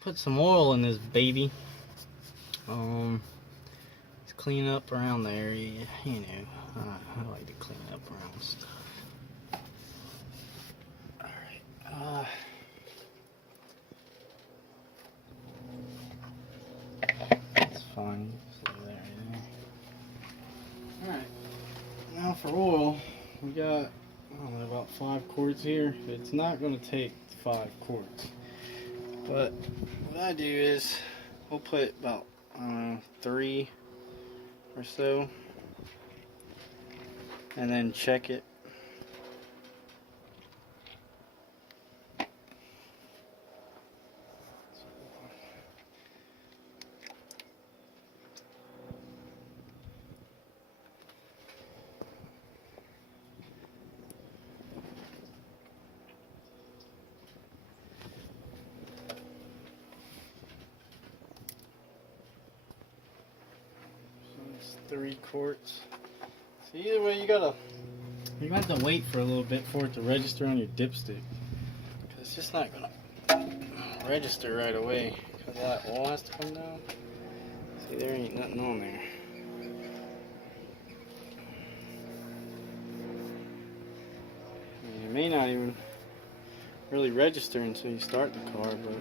put some oil in this baby. Let's clean up around the area. You know, I like to clean up around stuff. Alright, that's fine. Just leave that right there. Alright, now for oil, we got, I don't know, about 5 quarts here. It's not going to take 5 quarts. But what I do is, we'll put about, I don't know, 3 or so. And then check it. So it's 3 quarts. So either way, you have to wait for a little bit for it to register on your dipstick. Cause it's just not gonna register right away. Cause that oil has to come down. See, there ain't nothing on there. It may not even really register until you start the car, but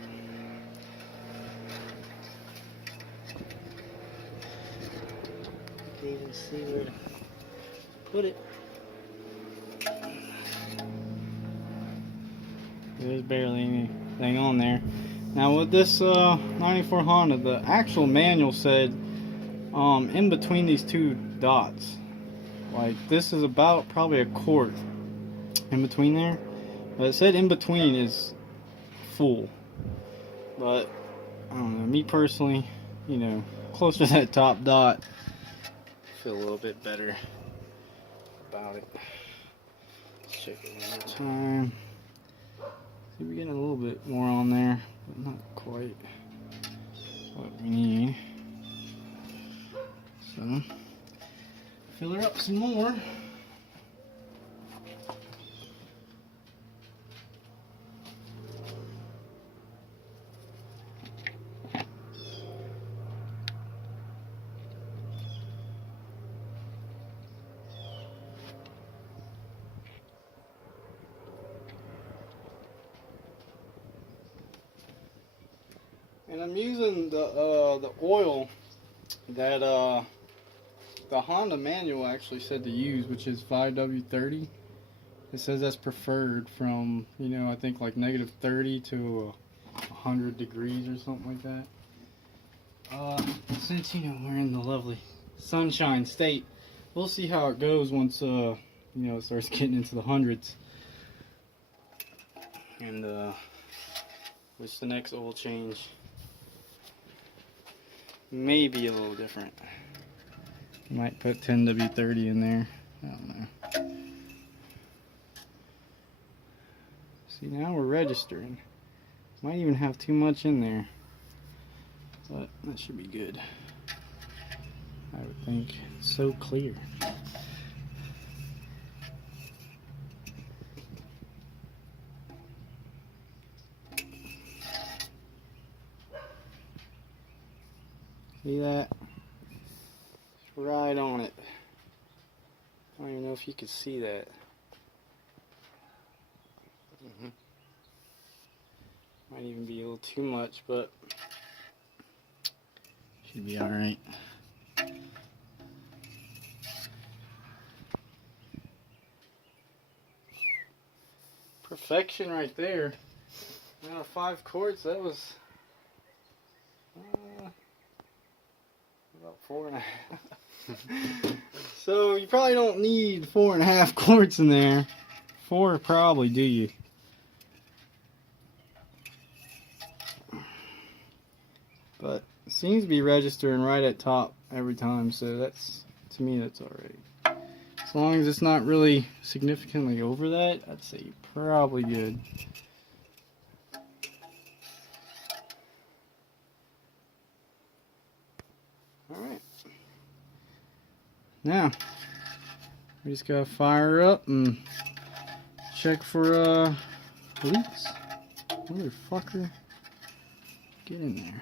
you can even see where to put it. There's barely anything on there. Now with this 94 Honda, the actual manual said in between these 2 dots, like this is about probably a quart in between there, but it said in between is full. But I don't know, me personally, you know, closer to that top dot, I feel a little bit better about it. Let's check it one more time. See, we're getting a little bit more on there, but not quite what we need. So, fill her up some more. And I'm using the oil that the Honda manual actually said to use, which is 5W30. It says that's preferred from, you know, I think like -30 to 100 degrees or something like that. Since, you know, we're in the lovely sunshine state, we'll see how it goes once you know, it starts getting into the hundreds. And which the next oil change may be a little different. Might put 10W30 in there. I don't know. See, now we're registering. Might even have too much in there, but that should be good. I would think. It's so clear. See that? It's right on it. I don't even know if you could see that. Might even be a little too much, but should be alright. Perfection right there. Now 5 quarts, that was about 4.5. So you probably don't need 4.5 quarts in there. 4 probably, do you? But it seems to be registering right at top every time, so that's, to me, that's alright. As long as it's not really significantly over that, I'd say you're probably good. Alright. Now, we just gotta fire her up and check for leaks. Motherfucker. Get in there.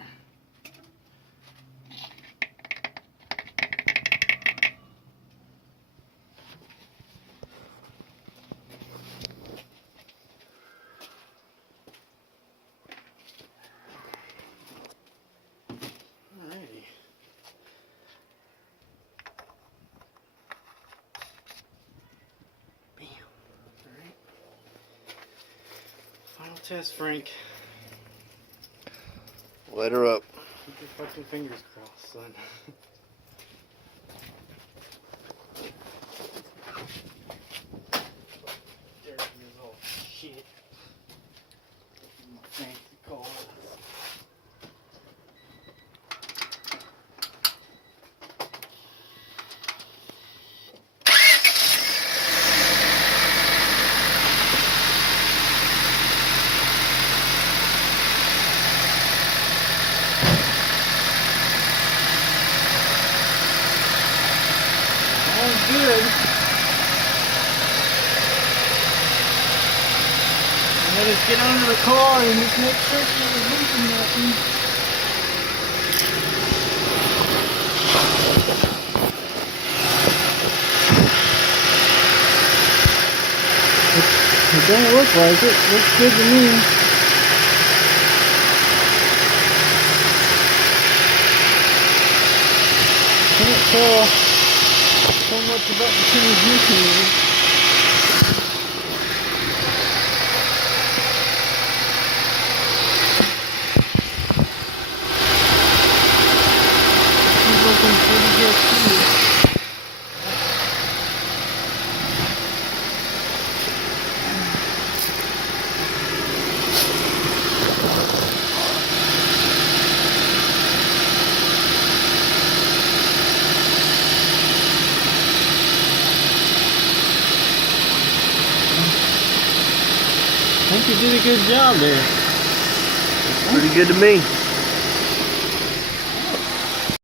Alrighty. Bam. Alright. Final test, Frank. Let her up. Keep your fucking fingers crossed, son. Dirty as all shit. My fancy cars. Sounds good. Let us get under the car and just make sure she was leaking nothing. It don't look like it. Looks good to me. Can't tell so much about the transmission. She's looking pretty good too. I think you did a good job there. Pretty good to me.